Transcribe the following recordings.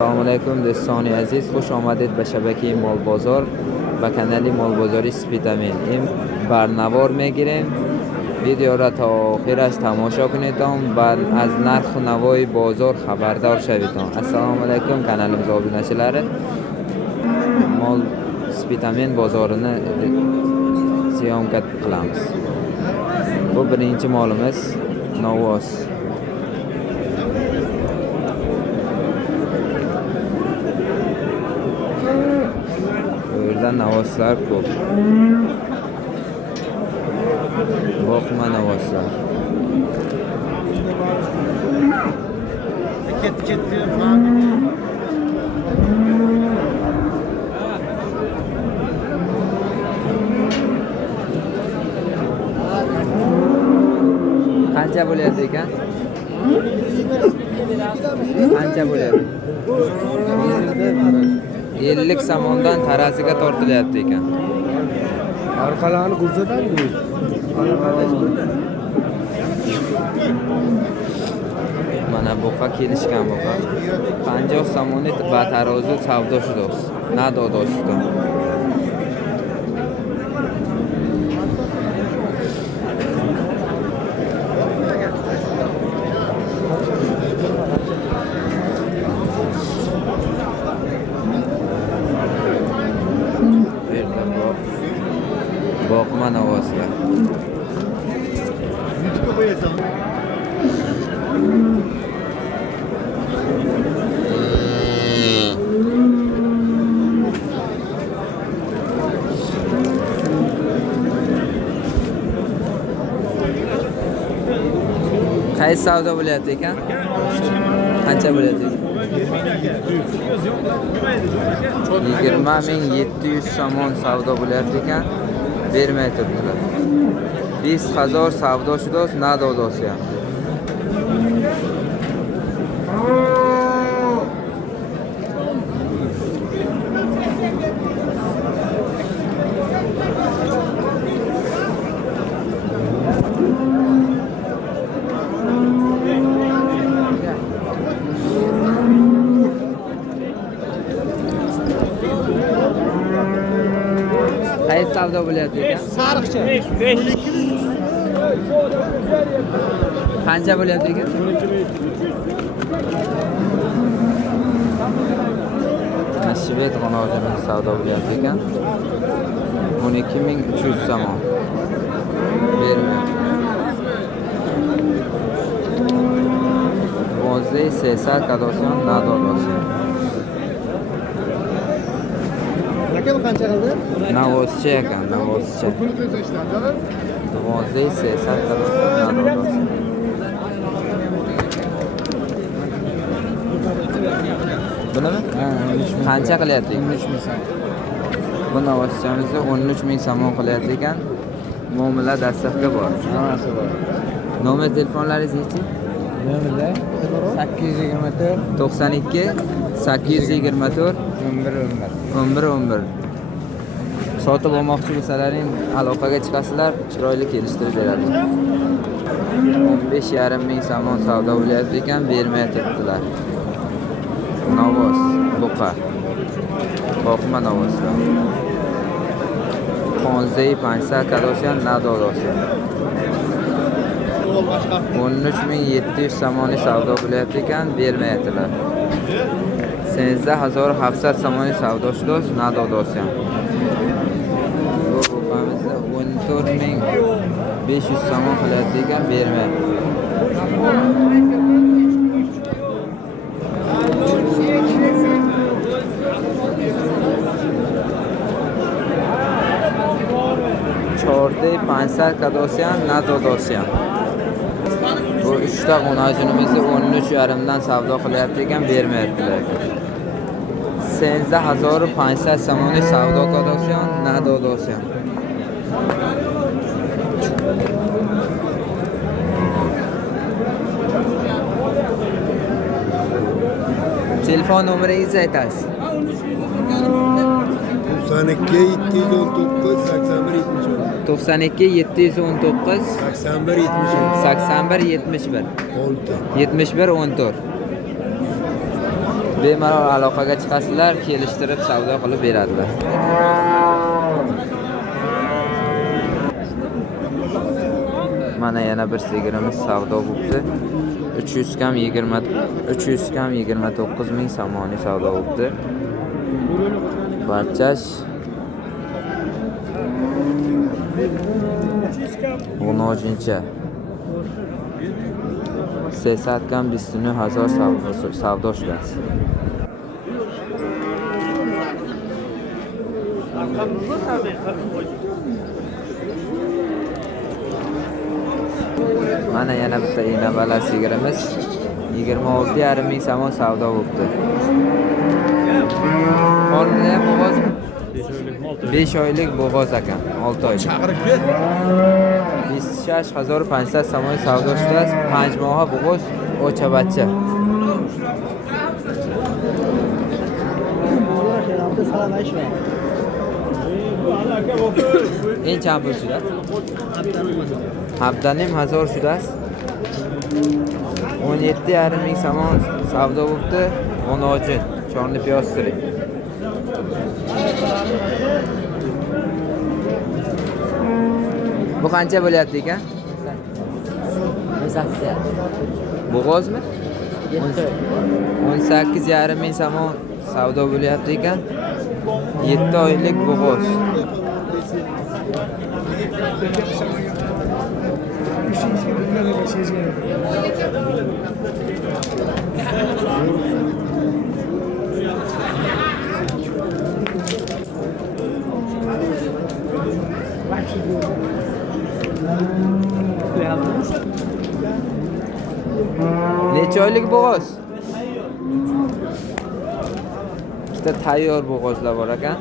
assalomu alaykum do'stoni aziz, xush omaded به شبکه مال بازار و کانال مال بازاری سپیتامین. این برنوار میگیریم. ویدیو را تا آخرش تماشا کنید و از نرخ و نوای بازار خبردار شوید. assalomu alaykum kanalimiz obunachilari. Mol Spitamin bozorini syomka qilamiz. Bu birinchi molimiz Novos. Novoslar ko'p. Boqma novoslar. Ketdi qancha bo'lyapti ekan? Qancha bo'lyapti? 50 somondan tarasiga tortilyapti ekan. Orqalarini ko'rsatadi. Mana buqa kelishgan buqa. 50 somonni va tarozi savdo shudosi. Nadodo shudi. Boqma novoslar. Qaysi savdo bo'lyapti ekan? Qancha bo'lyapti? 20.700 somon savdo bo'lyapti ekan. Bermay turibdilar. 20,000 savdo shudos, nadodosi ham. Qaysi savdo bo'lyapti ekan? Sariqcha. Qancha bo'lyapti ekan? Nashibet g'onojimiz savdo bo'lyapti ekan. 12.300 somon. Bermay. Voze Cesar Kadosiyon nadodosi. Qancha qildi? Novoschi ekan, novoschi. Voze Cesar Kadosiyon nadodosi. Bunimi? Qancha qilyapti? 13.000 so'm. Bu novoschamizni 13.000 somon qilyapti ekan. Muomala dastlabki bor. Hammasi bor. Nomer telefonlaringiz-chi? Nomeri 824 92 824 1111. Sotib olmoqchi bo'lsalaring aloqaga chiqasizlar, chiroyli kelishtirib beradi. 15.5 somon savdo bo'lyapti ekan, bermay turibdilar. Novos, buqa. Boqma novoslar. Xonzey 500 Kadosiyan nadodosi. 13.700 somoni savdo bo'lyapti ekan, bermayaptilar. 13.700 somoni savdo shudos, nadodosi ham. Bu buqamizda 14.500 somon qilyapti ekan, bermayapti. Chorday 500 Kadosiyan nadodosi ham. Bu 3 ta g'onajinimizni 13.5 dan savdo qilyapti ekan, bermayaptilar. 13.500 somoni savdo Kadosiyan nadodosi ham. Telefon nomeringizni aytasiz. 92 719 81 70. 92 719 81 70. 81 71 71 14. bemalol aloqaga chiqasizlar, kelishtirib savdo qilib beradilar. Mana yana bir sigirimiz savdo bo'libdi. 300 kam 29 ming somoni savdo bo'libdi. Barchash 13-chi 300 kam 29,000 savdo shudasi. Mana yana bitta enabala sigirimiz 26,5 ming somon savdo bo'libdi. Qornida ham bo'g'oz 5 oylik bo'g'oz ekan, 6 oylik. Chaqirib ket. 26,500 somon savdo shudasi, 5 moha bo'g'oz, ocha bachcha. این چند پول شده؟ 7,500 شده است. 17,5 ming somon savdo bo'libdi. 10 chorni piyoz tiri. Bu qancha bo'lyapti ekan? 18. Bo'g'ozmi? 18,5 ming somon savdo bo'lyapti ekan. 7 oylik bo'g'oz. Necha oylik bo'g'oz? Ikkita tayyor bo'g'ozlar bor ekan.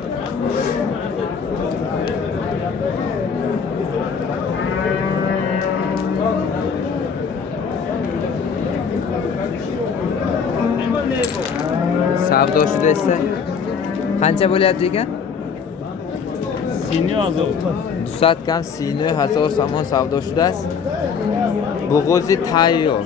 Savdo shu desa qancha bo'lyapti ekan? Sini azov. 200 kam sini 1000 somon savdo shudasi. Bo'g'ozi tayyor.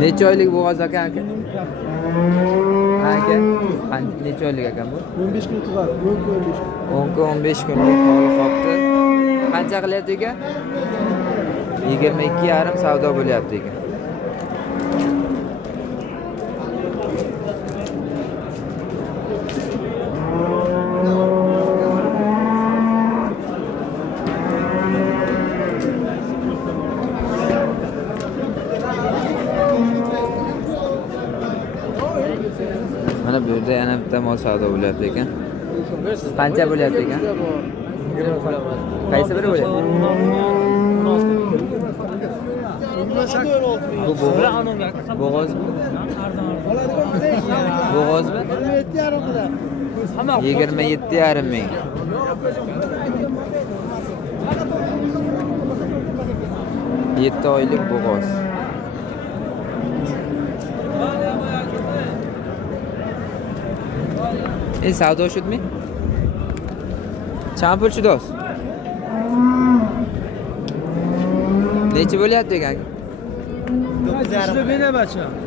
Necha oylik bo'g'oz ekan aka? Aka, necha oylik ekan bu? 15 kun turadi. 10-15 kunlik holi qolibdi. Qancha qilyapti ekan? 22,5 savdo bo'lyapti ekan. Mana bu yerda yana bitta mol savdo bo'lyapti ekan. Qancha bo'lyapti ekan? Qaysi biri bo'lyapti? Bu bo'g'ozmi? Bo'g'ozmi? 27,5 ming. Yetti oylik bo'g'oz. savdo shudmi? Chand pul shudos? Necha bo'lyapti ekan?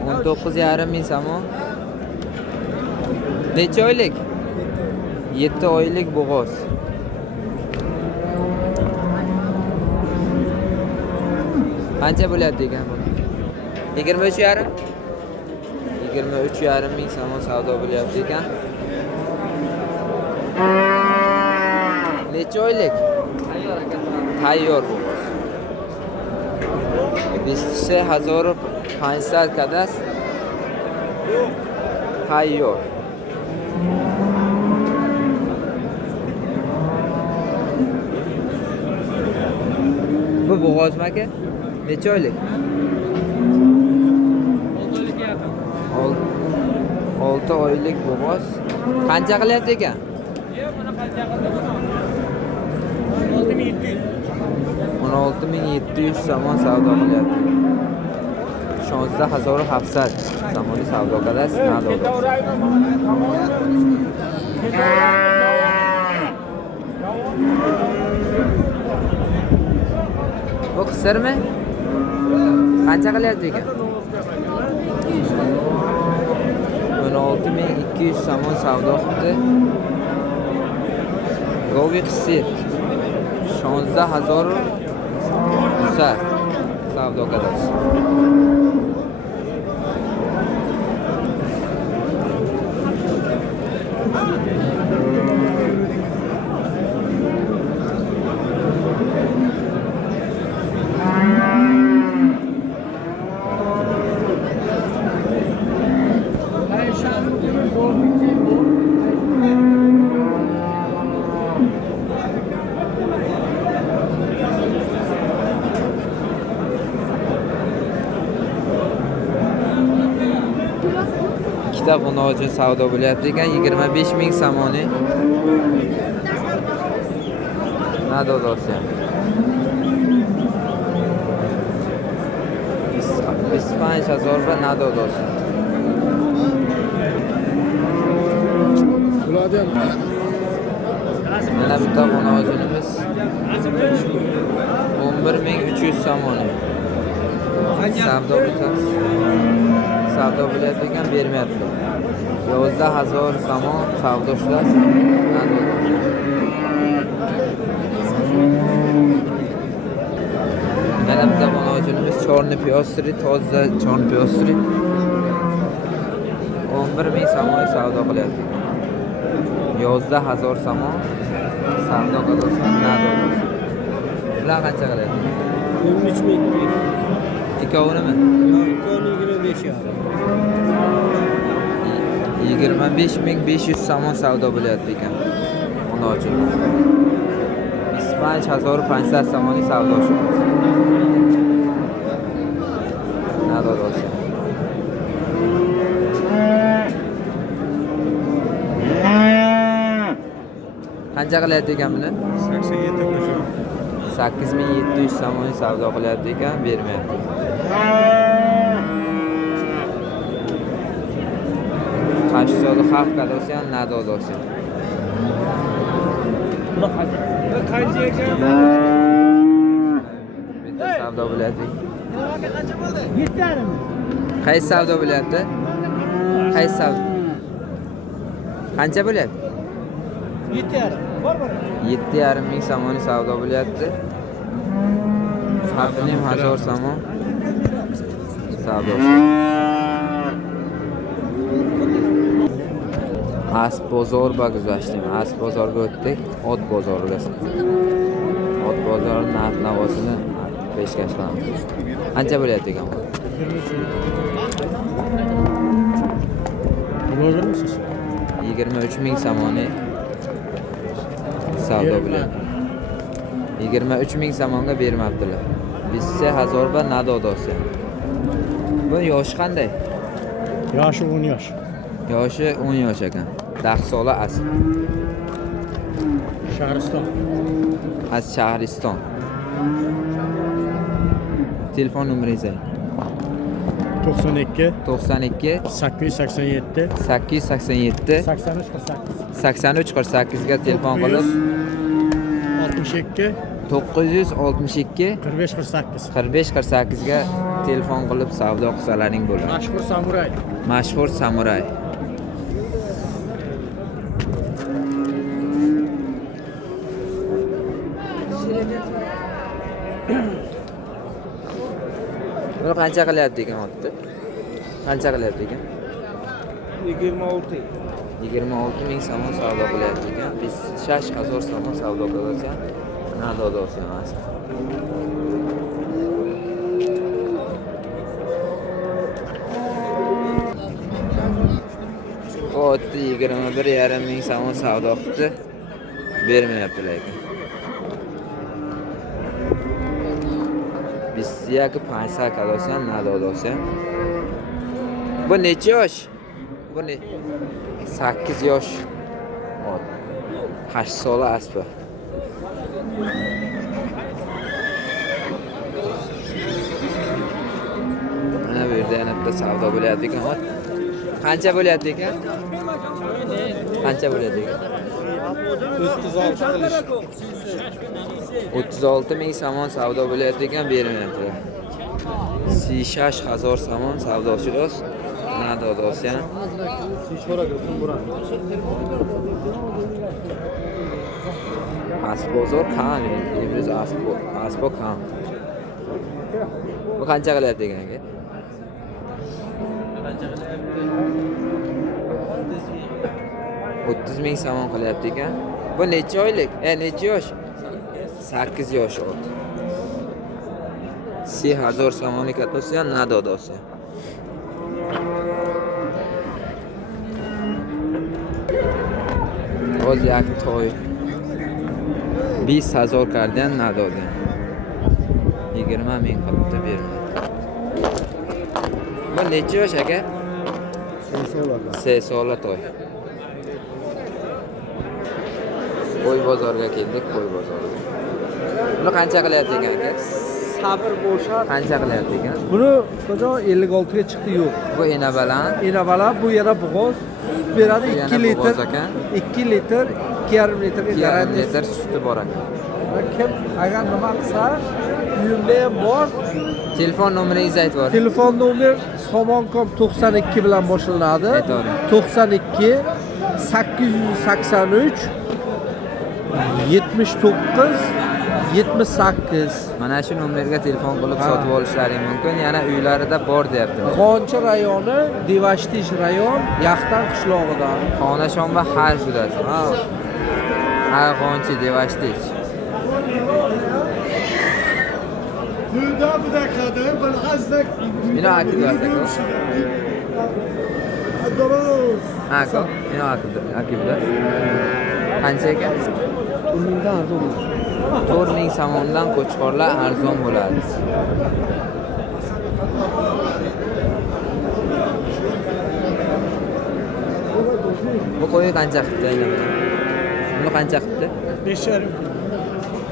19,5 ming somon. Necha oylik? 7 oylik bo'g'oz. Qancha bo'lyapti ekan bu? 23,5? 23,5 ming somon savdo bo'lyapti ekan. Necha oylik? Tayyor bo'g'oz. Vestisi 1500 kadas. Tayyor. Bu bo'g'ozmi aka? Necha oylik? 6 oylik bo'g'oz. Qancha qilyapti ekan? 16,700 somon savdo qilyapti. 16700 zamoni savdogar است نداده bu qisirmi qancha qilyapti ekan 16200 somon savdo qildi govi qisir 16000 savdogar است ikkita bunochin savdo bo'lyapti ekan 25000 somoni nadodasi 25000 va nadodasi Bularni ham mana bitta bunochinimiz 11300 somoni savdo bitasi savdo bo'lyapti ekan bermayapti 11000 somon savdo shudasi nadodasi mana bitta bunochinimiz chorni piyostri toza chorni piyostri 11000 somon savdo qilyapti 11000 somon savdo qilsa nadodasi bular qancha qiladi 13000. ikkovinimi 25500 somon savdo bo'lyapti ekan uni uchun 25500 somon savdo shu nadodasi qancha qilyapti ekan buni 8700 somon savdo qilyapti ekan bermayapti 87 dosi ham nadodosi bitta savdo bo'lyapti qaysi savdo bo'lyapti qaysi savdo qancha bo'lyapti 7500 somon savdo bo'lyapti 7000 somon savdo Asp bozor bag'izlashdیم Asp bozorga o'tdik ot bozoriga ot bozori narx navosini peshkash qilamiz qancha bo'lyapti ekan bu 23000 somoni savdo bo'lyapti 23000 somonga bermabdilar bizsa 1000 va nadodosi bu yoshi qanday Yoshi 10 yosh. yoshi 10 yosh ekan Dahsola asl Shahriston. از شهرستان telefon numeringiz 92 92 887 887 83 48. 83 48 ga telefon qilib 62 962 45 48. 45 48 ga telefon qilib savdo qilsalaring bo'ladi. Mashhur samuray. Mashhur samuray. Buni qancha qilyapti ekan otni? Qancha qilyapti ekan? 26. 26000 somon savdo qilyapti ekan. Biz 6000 somon savdo qilsak, nadodosi emas. Otni 21,5 somon savdo qildi. Bermayaptilar ekan. Biz yoki 5 kadosan, nadodosan. Bu necha yosh? Bu ne? 8 yosh. 8 sola aspa. Mana bu yerda yerda yana bitta savdo bo'lyapti ekan. Qancha bo'lyapti ekan? Qancha bo'lyapti ekan? 36 ming somon savdo bo'lyapti ekan, bermayapti. 36,000 somon savdosi rost. Nadodosi ham. Asbozor kam, imroz asbo kam. Bu qancha qilyapti ekan aka? 30 ming somon qilyapti ekan. Bu necha oylik? Necha yosh? 8 yosh oldi. 3000 somonlik katosi ham nadodosi. Oz yak toy 20,000 kardan nadodi. 20 ming qilibdi bermadi. Bu necha yosh aka? 3 toy. Qo'y bozorga keldik, qo'y bozoriga. Buni qancha qilyapti ekan aka? Sabr bo'sha. Qancha qilyapti ekan? Buni qo'jo 56 ga chiqdi yo'q. Bu enabalan. Enabalar bu yana bo'g'oz sut beradi 2 litr. 2 litr, 2,5 litrga 2,5 garantiya. litr suti bor ekan. Kim agar nima qilsa, uyimda ham bor. Telefon nomeringizni aytib bering. Telefon nomer Somoncom 92 bilan boshlanadi. Aytavering. 92 883 79 78. Mana shu nomerga telefon qilib sotib olishlari mumkin. Yana uylarida bor deyapti. Qonchi rayoni, Devashtish rayon, Yaxtan qishlog'idan. Xonashon va har judasi. Ha, Qonchi Devashtish. Ino akiblar. Ha, ino akiblar. Qancha ekan? 4 ming somondan qo'chqorlar arzon bo'ladi. Bu qo'y qancha qildi endi? Buni qancha qildi? 5,5.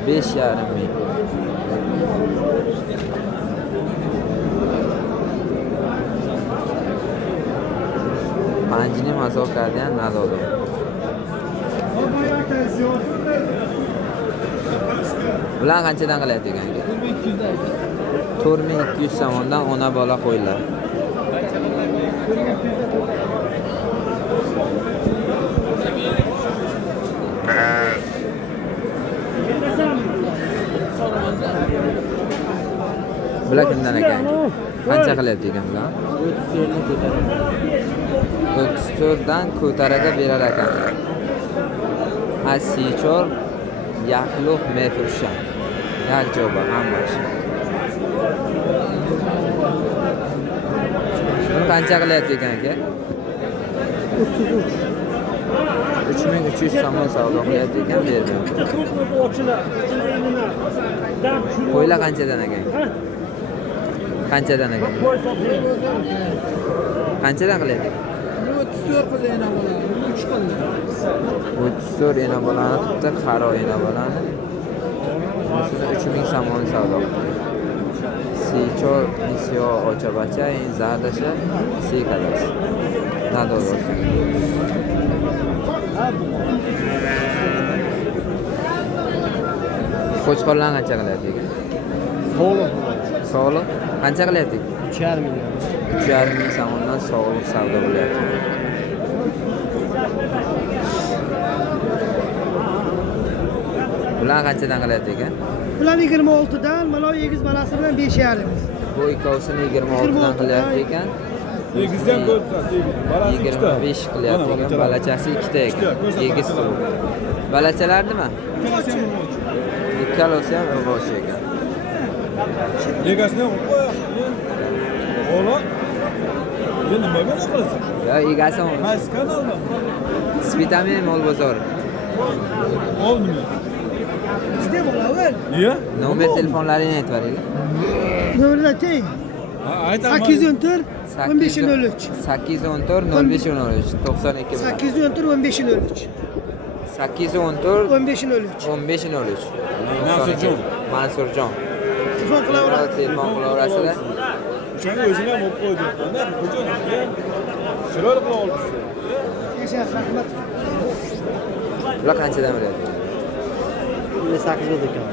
5,5 ming. Panjini mazor kardian nadodo. Bular qanchadan qilyapti ekan? 4200 somondan ona bola qo'ylar. Bular kimdan ekan? Qancha qilyapti ekan bular? 34dan ko'taraga berar ekan. Asichor yaxluq mefursham. Yak javob hammash. Buni qancha qilyapti ekan aka? 3300 somon savdo qilyapti ekan, bermayapti. Qo'ylar qanchadan ekan? Qanchadan ekan? Qanchadan qilyapti? 34 qildi yana bola. 3 qildi. 34 ena bolani tutdi, qaro ena bolani. Bunisini 3000 somon savdo qildi. Sichor misyo ochabacha in zardasha sekadas. Nadodo. Qo'chqorlar qancha qilyapti ekan? Sog'liq. Qancha qilyapti? 3,5 million. 3,5 ming somondan sog'liq savdo bo'lyapti. Bular qanchadan qilyapti ekan? Bular 26 dan, mana egiz balasi bilan 5,5. Bu ikkovsini 26 dan qilyapti ekan. Egizdan ko'rsat, balasi 25 qilyapti ekan. Balachasi ikkita ekan. Egiz to'g'ri. Balachalar nima? Ikkalosi ham urg'ochi ekan. Egasini qo'y. Ola. Endi nimaga qilasan? Ya egasi Qaysi kanalda? Spitamin mol bozor. Oldimi? Bizda bo'laver. Niye? Nomer telefonlarini aytib beringlar. Nomerni ayting. Ha, aytaman. 814 1503. 814 0513 92 bilan. 814 1503. 814 1503. 1513. Mansurjon. Mansurjon. Telefon qilaverasiz. Telefon qilaverasizlar. Ko'chani o'zini ham olib qo'ydi. Qanday ko'chani? Chiroyli qilib olibsiz. Yasha, rahmat. Bular qanchadan bo'lyapti? 58 bo'ldi ekan.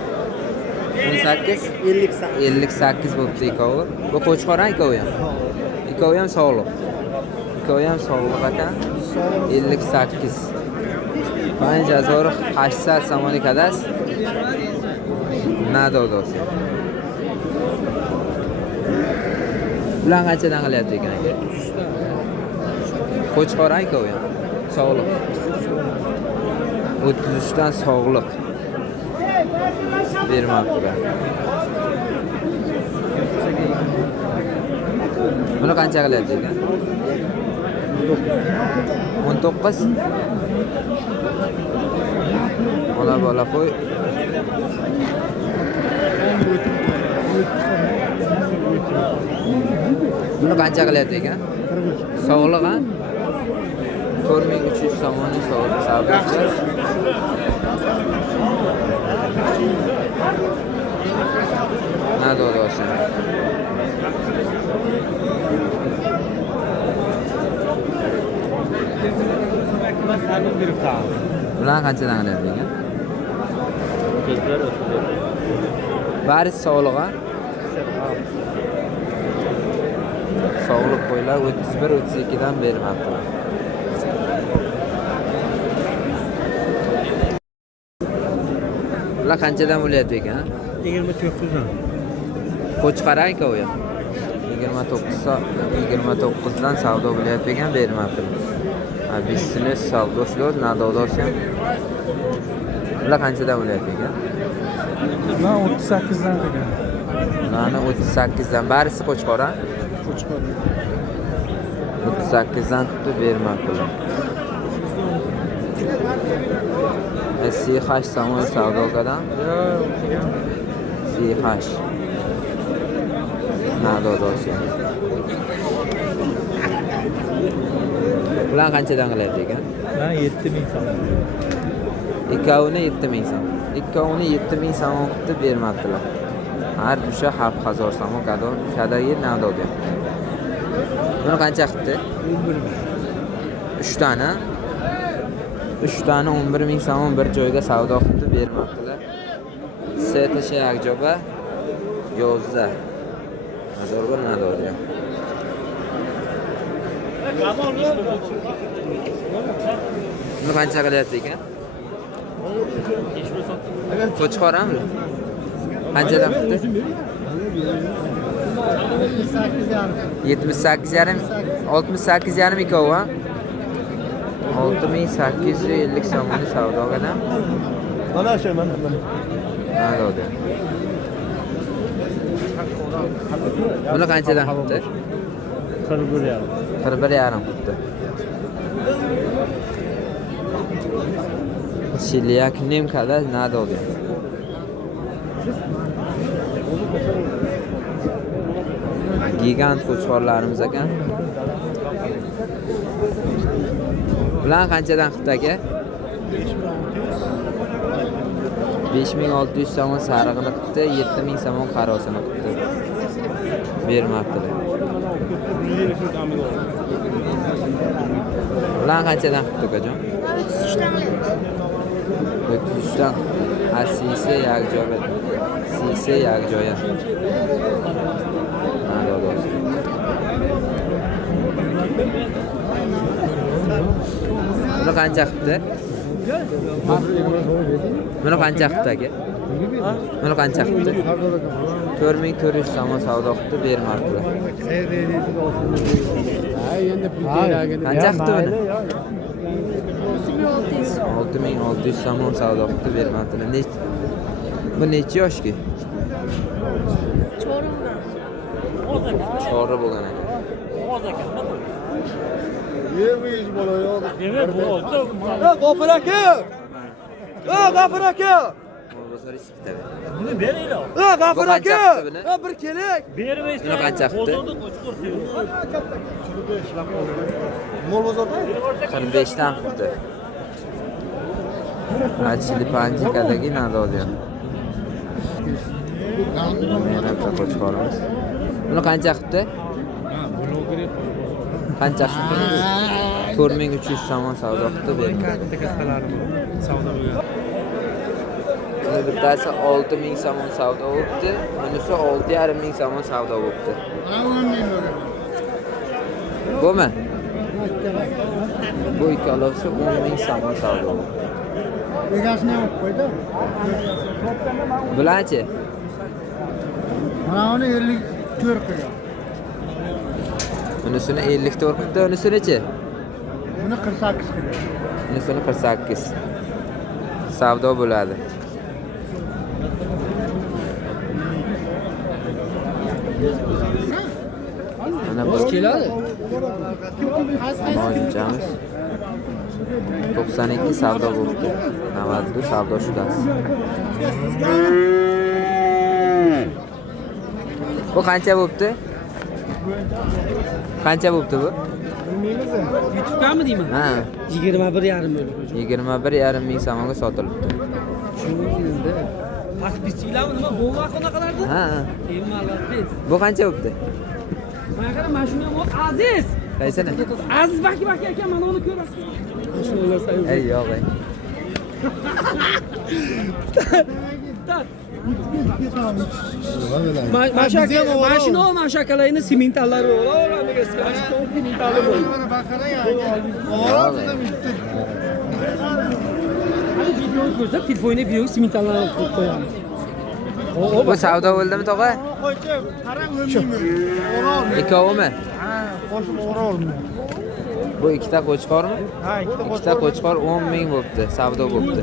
18? 58. 58 bo'libdi ikkovi. Bu qo'chqor ikkovi ham. Ikkovi ham sog'liq. Ikkovi ham sog'liq ekan. 58. 5800 somoni kadas. Nadodos. Bular qanchadan qilyapti ekan aka? Qo'chqor ikkovi ham. Sog'liq. 33 dan sog'liq. Bermabdilar. Buni qancha qilyapti ekan? 19. Ona bola qo'y. Buni qancha qilyapti ekan? Sog'liq ha? 4300 somoni sog'liq savdosi. Nadodosi. Bular qanchadan qilyapti ekan? Bari sog'liq ha? Sog'liq qo'ylar 31-32 dan bermabdilar. Bular qanchadan bo'lyapti ekan? 29 dan. Qo'chqar ikkovi ham. 29 dan savdo bo'lyapti ekan, bermabdilar. Business savdo shulor, nadodos ham. Bular qanchadan bo'lyapti ekan? Mana 38 dan ekan. Mana 38 dan. Barisi qo'chqor ha? Qo'chqor. 38 dan tutib bermabdilar. SH samon savdo qadam. SH. Nadodos ham. Bular qanchadan qilyapti ekan? Mana 7000 so'm. Ikkovini 7000 so'm. Ikkovini 7000 so'm qilib bermabdilar. Har o'sha 7000 so'm qadar kadagi navdodi. Buni qancha qildi? 11000. 3 dona. 3 dona 11000 so'm bir joyga savdo qilib bermabdilar. STŞ Akjoba yozda. Nazarban nadori. Buni qancha qilyapti ekan? Qo'chqor hammi? Qanchadan qildi? 78,5. 68,5 ikkovi ha? 6850 so'mni savdo qildim. Mana shu mana. Nadori. Buni qanchadan qildi? 41,5. 41,5 qildi. Chiliak Nemkada nadodi. Gigant qo'chqorlarimiz ekan. Bular qanchadan qildi aka? 5600 so'm sarig'ini qildi, 7000 so'm qarosini qildi. Bermabdilar. Bular qanchadan qildi ukajon? 33 dan. Asisi yakjoya. Sisi yakjoya. Nadodos. Buni qancha qildi? Buni qancha qildi aka? Buni qancha qildi? 4400 so'm savdo qildi, bermabdilar. Qancha qildi buni? 6600 so'm savdo qildi, bermabdilar. Bu necha yoshki? Chori bo'lgan ekan. Yermish bola yo'q. G'ofur aka! G'ofur aka! Bozor ispitadi. Buni beringlar. G'ofur aka! Bir kerak. Buni qancha qildi? Mol bozorda? 45 dan qildi. Achili panjikadagi nadodi. Meni qo'chqorimiz. Buni qancha qilibdi? Qancha qilibdi? 4300 somon savdo qilibdi berdi. Buni bittasi 6000 somon savdo bo'libdi. Bunisi 6500 somon savdo bo'libdi. Bo'mi? Bu ikkalasi 10000 somon savdo. Egasini olib qo'ydi. Bularchi? Mana uni 54 qo'ygan. Bunisini 54 qilibdi, unisinichi? Buni 48 qo'ygan. Bunisini 48. Savdo bo'ladi. Mana bu keladi. Mo'jamiz 92 savdo bo'libdi. Navbatda savdo shudasi. Bu qancha bo'libdi? Qancha bo'libdi bu? YouTube'gami deyman? Ha, 21,5 bo'lib. 21,5 ming somonga sotilibdi. Shunda podpischilarmi nima bu vaqt qanaqalardi? Ha. Malades. Bu qancha bo'libdi? Mana qara, mana shuni ham Aziz. Qaysini? Aziz baki aka, mana uni ko'rasiz. Shunalar sayyor. Ey, yo'q. Mashakalayni simentallari bor. Simentallari bor. Videoni ko'rsat, telefonga video simentallari qo'yamiz. Bu savdo bo'ldimi, tog'a? Qarang, o'rolmi? Ikkovimi? Ha, qo'shib o'rolmi? Bu ikkita qo'chqormi? Ha, Ikkita qo'chqor 10 ming bo'libdi, savdo bo'libdi.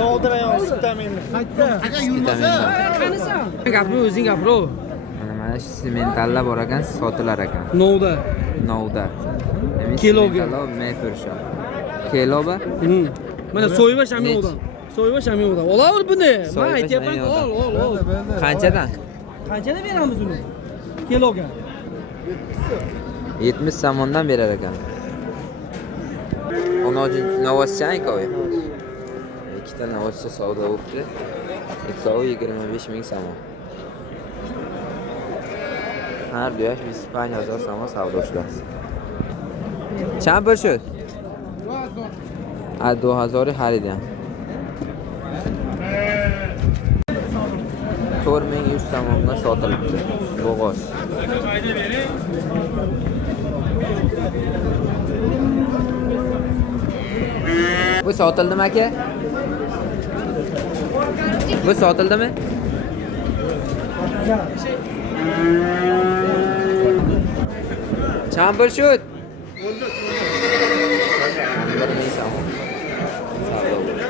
Noldirayon sitaminni. Qaytda? Aka Vitaminlar. Qanisi? Gapni o'zing gapir. Mana shu sementallar bor ekan, sotilar ekan. Novda. Novda. Kiloga. Mefursha. Kiloba? Mana so'yva shamovdan. So'yva shamovdan. Olaver buni. Men So'yva aytyapman, shamovdan. ol. Qanchadan? Qanchada beramiz uni? Kiloga. 70 somondan berar ekan. Ona novoschan ko'y. Ikkita novoscha savdo bo'libdi. Ikkovi 25 ming somon. Har duyash 25000 somon savdo shudasi. Chand bir shu? 2000 xaridan. 4100 somonga sotilibdi. Bo'g'oz. Bu sotildimi aka? Bu sotildimi? Champir shut. 11,000 somon. Savdo bo'ldi.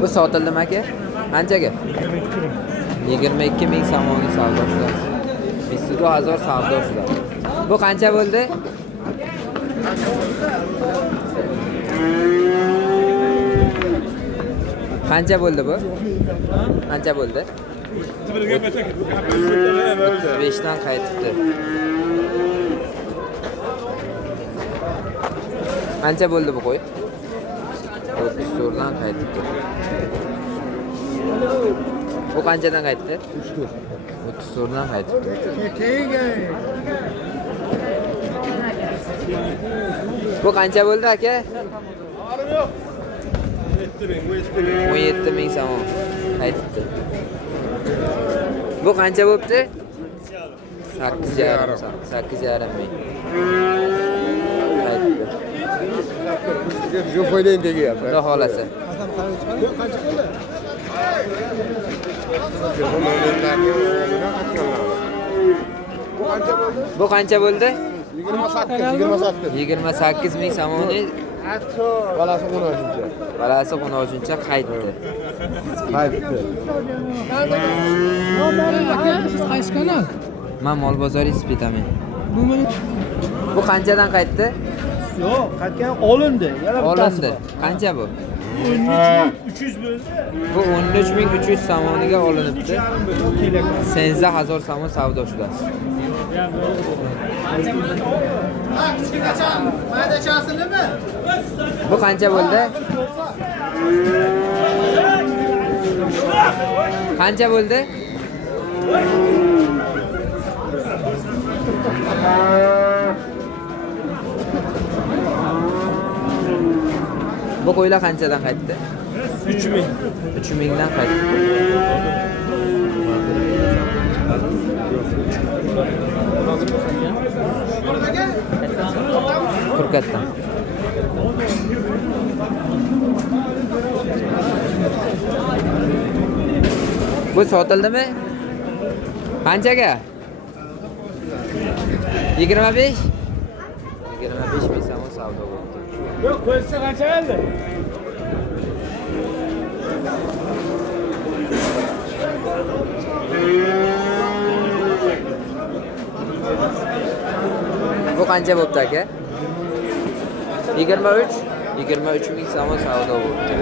Bu sotildimi aka? Qanchaga? 22 ming somonga savdo shudasi. 20000 savdo shudasi. Bu qancha bo'ldi? Qancha bo'ldi bu? Qancha bo'ldi? 35 dan qaytibdi. Qancha bo'ldi bu qo'y? 34 dan qaytibdi. Bu qanchadan qaytdi? 34 dan qaytibdi. Bu qancha bo'ldi aka? 17 ming somon qaytibdi. Bu qancha bo'libdi? 8,5 ming. Qaytibdi. Shu foydang tegyapti. Xudo xolasa. Bu qancha bo'ldi? 28 ming somoni. Balasi 13-chi. Balasi 13-chi qaytdi. Aka, siz qaysi kanal? Men mol bozori ispitamen. Bu qanchadan qaytdi? Yo'q, qaytgan olindi. Yana Olindi. Qancha bu? 300 ming. Bu 13300 somoniga olinibdi. 18000 somon savdo shudasi. Bu qancha bo'ldi? Qancha bo'ldi? Bu qo'ylar qanchadan qaytdi? 3000. 3000 dan qaytdi. Kurkatdan. Bu sotildimi? Qanchaga? 25? 25 ming so'm savdo bo'ldi. Yo'q, qo'ysa qancha bo'ldi? Bu qancha bo'pti aka? 23? 23 ming so'm savdo bo'ldi.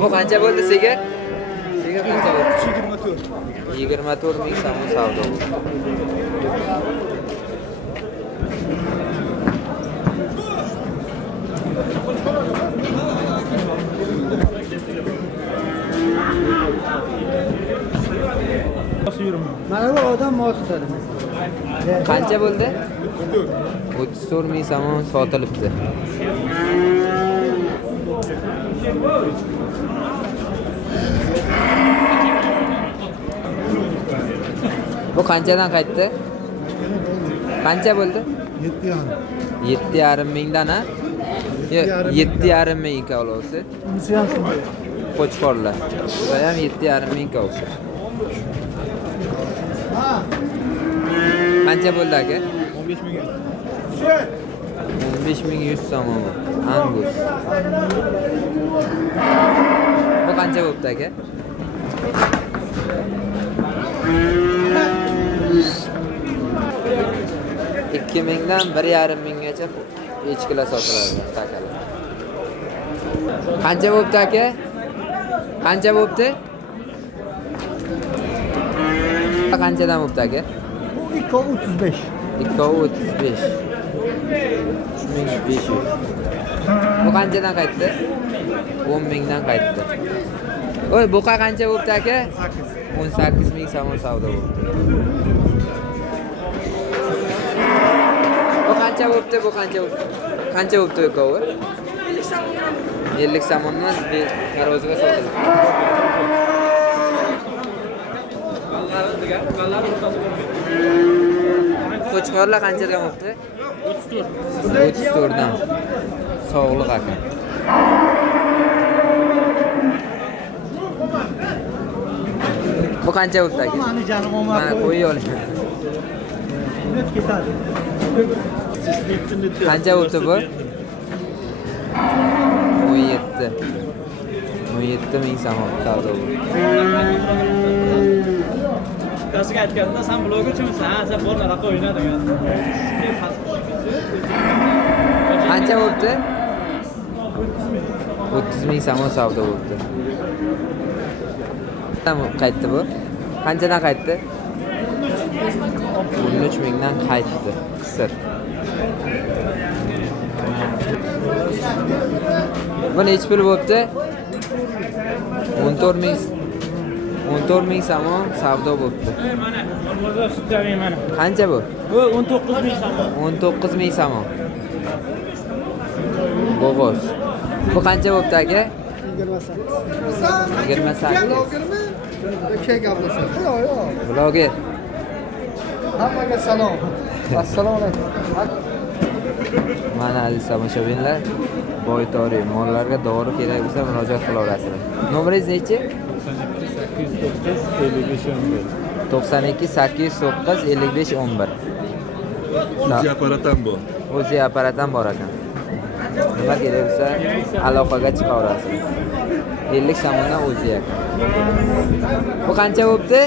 Bu qancha bo'ldi sigir? Sigir qancha bo'ldi? 24. 24 ming so'm savdo bo'ldi. Mana bu odam mos tutadi. Qancha bo'ldi? 34 ming so'm sotilibdi. Bu qanchadan qaytdi? Qancha bo'ldi? 7,5 mingdan ha? 7,5 ming ikkovlasi. Bunisi ham shunday. Qo'chqorlar. Bu ham 7,5 ming ikkovlasi. Qancha bo'ldi aka? 15 ming. 15 ming 100 so'm bu. Angus. Bu qancha bo'ldi aka? 2 mingdan 1,5 minggacha echkilar sotiladi, takalar. Qancha bo'pti aka? Qancha bo'pti? Qanchadan bo'pti aka? Bu 235. 235. 3500. Bu qanchadan qaytdi? 10 mingdan qaytdi. Oy, buqa qancha bo'pti aka? 18 ming so'm savdo bo'pti. Bu qancha bo'pti? Bu qancha bo'pti? Qancha bo'pti ukovi? 50 so'mdan taroziga sotildi. Qo'chqorlar qanchadan bo'pti? 34 dan. Sog'liq aka. Bu qancha bo'pti aka? Mani janim omad. Mana qo'yib oling. Net ketadi. Qancha bo'pti bu? 17. 17 ming so'm savdo bo'ldi. Kasga aytganda sen blogerchimisan? Ha, sen bor naraqqa o'yna degan. Qancha bo'pti? 30 ming so'm savdo bo'ldi. Qaytdi bu? Qanchadan qaytdi? 13 mingdan qaytdi. Qisir. Bu nechi pul bo'pti? 14 ming so'm savdo bo'pti. Mana, bozor sutdami mana. Qancha bu? Bu 19 ming so'm. 19 ming so'm. Bo'g'oz. Bu qancha bo'pti aka? 28. Blogermi? Yo'q, gaplashadi. Yo'q. Bloger. Hammaga salom. Assalomu alaykum. Mana aziz tomoshabinlar, boytori mollarga dori kerak bo'lsa murojaat qila olasizlar. Nomeringiz nechi? 92 809 55 11. O'zi aparatam bor. O'zi aparatam bor ekan. Nima kerak bo'lsa aloqaga chiqa olasizlar. 50 so'mdan o'zi ekan. Bu qancha bo'pti?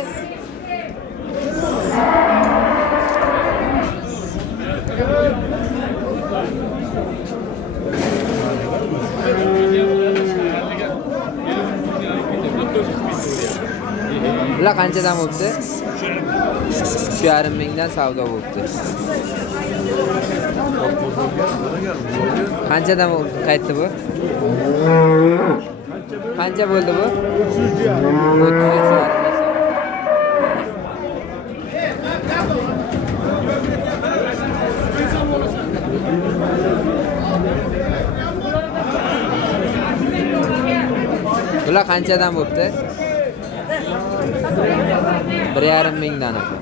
Bular qanchadan bo'pti? 3,5 mingdan savdo bo'libdi. Qanchadan qaytdi bu? Qancha bo'ldi bu? 33,5 Bular qanchadan bo'libdi? 1,5 mingdan aka.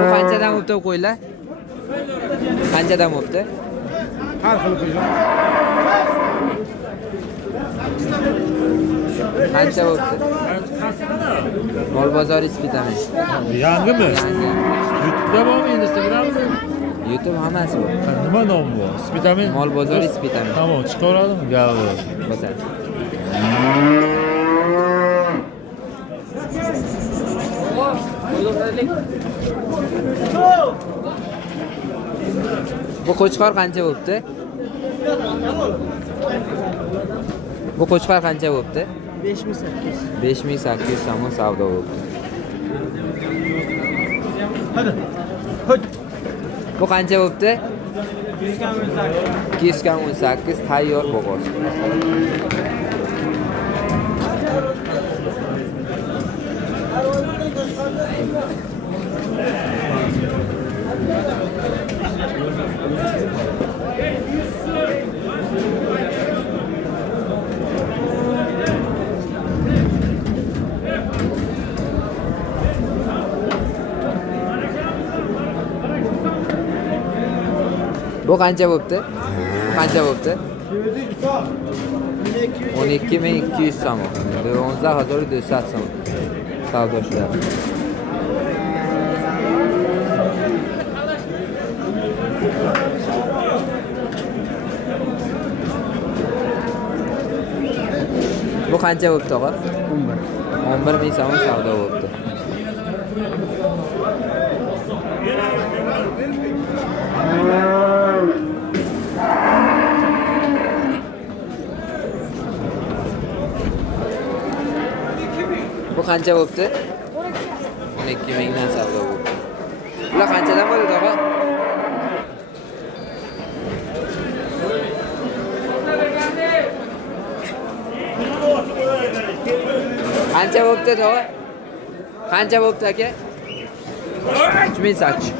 Bu qanchadan bo'libdi qo'ylar? Qanchadan bo'libdi? Har xil qilgan. Qancha bo'libdi? Mol bozori ispitamen. Yangimi? Yangi. YouTube'da bormi, Instagramda? YouTube hammasi bu. Nima nomi bu? Spitamin. Mol bozori ispitamen. Tamam, chiqaradimi? Gavi. Bosar. Bu qo'chqor qancha bo'libdi? Bu qo'chqor qancha bo'libdi? 5800. 5800 so'm savdo bo'libdi. Bu qancha bo'libdi? 218 tayyor bo'g'oz. Bu qancha bo'libdi? Qancha bo'libdi? 12200 so'm. 11200 so'm. Savdo shular. Bu qancha bo'libdi og'a? 11 ming so'm savdo bo'libdi. Bu qancha bo'libdi? 12 mingdan savdo bo'libdi. Bular qanchadan bo'ldi og'a? Qancha bo'libdi og'a? Qancha bo'libdi aka? 3800.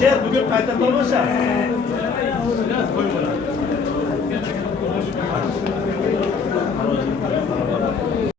Sher bugün qaytarib olmasa.